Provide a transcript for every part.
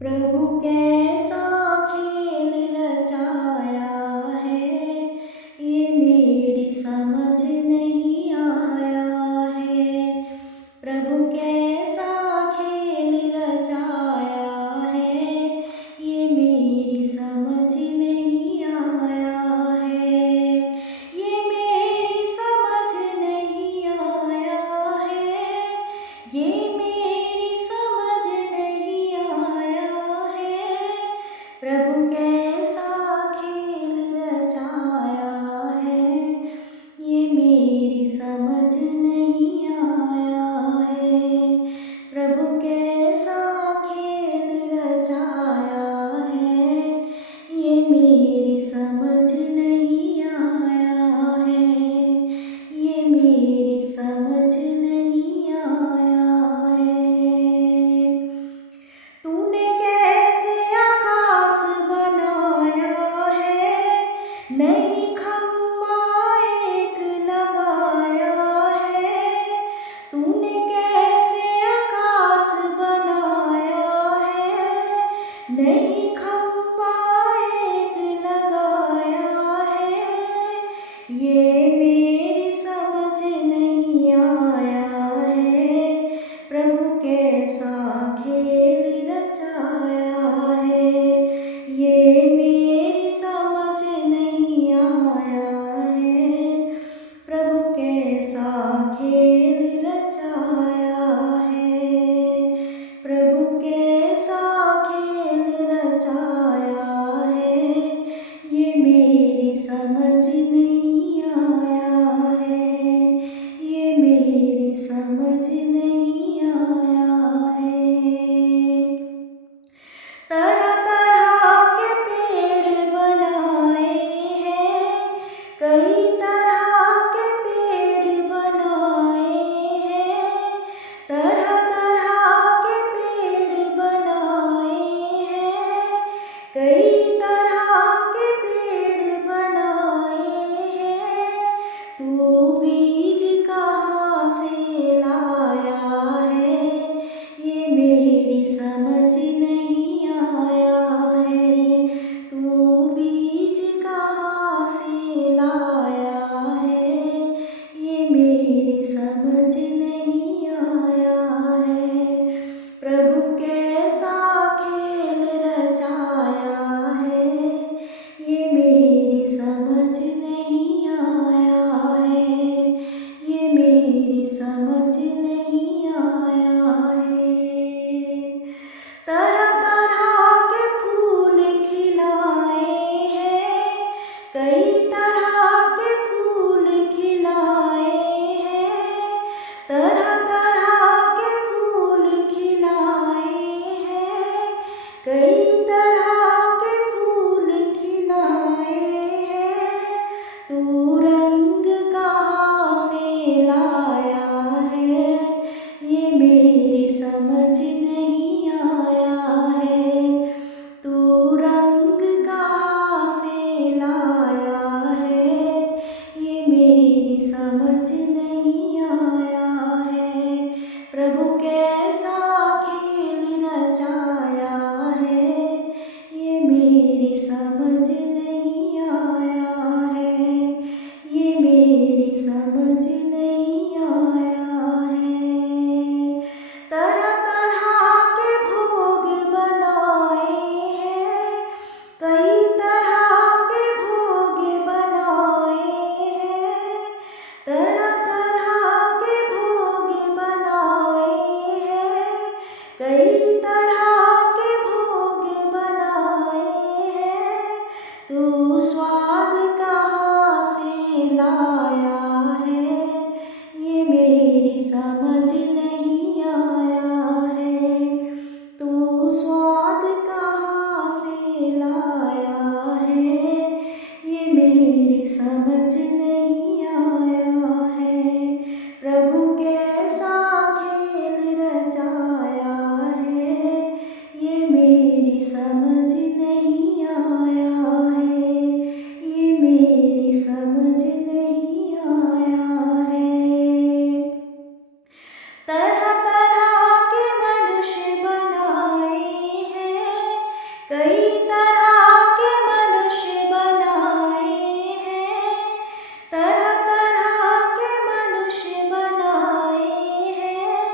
प्रभु कैसा खेल रचाया है, ये मेरी समझ नहीं आया है। प्रभु कैसा खेल रचाया है, ये मेरी समझ नहीं आया है। ये मेरी समझ नहीं आया है, ये मेरी समझ नहीं आया है। प्रभु कैसा खेल रचाया है, ये मेरी समझ नहीं आया है। प्रभु कैसा खेल रचाया है, ये मेरी समझ नहीं आया है। ये मेरी समझ नहीं आया है। तूने कैसे आकाश बनाया है, नई खंबा एक लगाया है। तूने कैसे आकाश बनाया है, नई खंबा एक लगाया है। ये मेरी समझ नहीं आया है। प्रभु कैसा खेल रचाया है, ये मेरी समझ नहीं आया है। प्रभु कैसा खेल रचाया है, प्रभु कैसा खेल रचाया है, ये मेरी समझ नहीं आया है। ये मेरी समझ नहीं आया है। तरह तरह के पेड़ बनाए हैं, कई तरह के पेड़ बनाए हैं। तरह तरह के पेड़ बनाए हैं, कई तरह के पेड़ बनाए हैं। तू बीज कहाँ से लाया है, ये मेरी समझ नहीं आया है। तू बीज कहाँ से लाया है, ये मेरी समझ नहीं आया है। प्रभु कैसा खेल रचाया है, ये मेरी समझ नहीं आया है। ये मेरी समझ नहीं आया है। तरह तरह के फूल खिलाए हैं, कई तरह के फूल खिलाए हैं। तरह तरह के फूल खिलाए हैं, कई तरह के फूल खिलाए हैं। तू रंग कहाँ से लाया है, ये मेरी समझ नहीं आया है। तू रंग कहाँ से लाया है, ये मेरी समझ नहीं आया है। प्रभु कैसा खेल रचाया है, कई तरह के मनुष्य बनाए हैं, तरह तरह के मनुष्य बनाए हैं,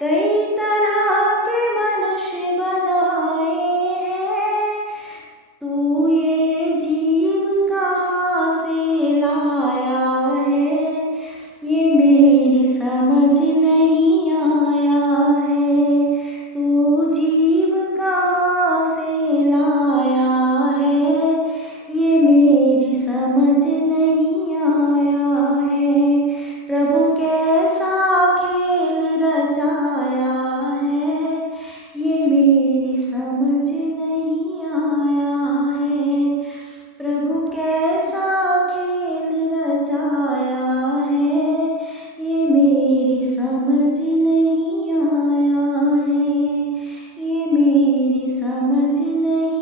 कई तरह के मनुष्य बनाए हैं। तू ये जीव कहाँ से लाया है, ये मेरी समझ नहीं आया है। तू जीव कहाँ से लाया है, ये मेरी समझ नहीं आया है। प्रभु कैसा खेल रचाया है, ये मेरी समझ नहीं आया है। प्रभु कैसा खेल रचाया है, ये मेरी समझ नहीं आया है, ये मेरी समझ नहीं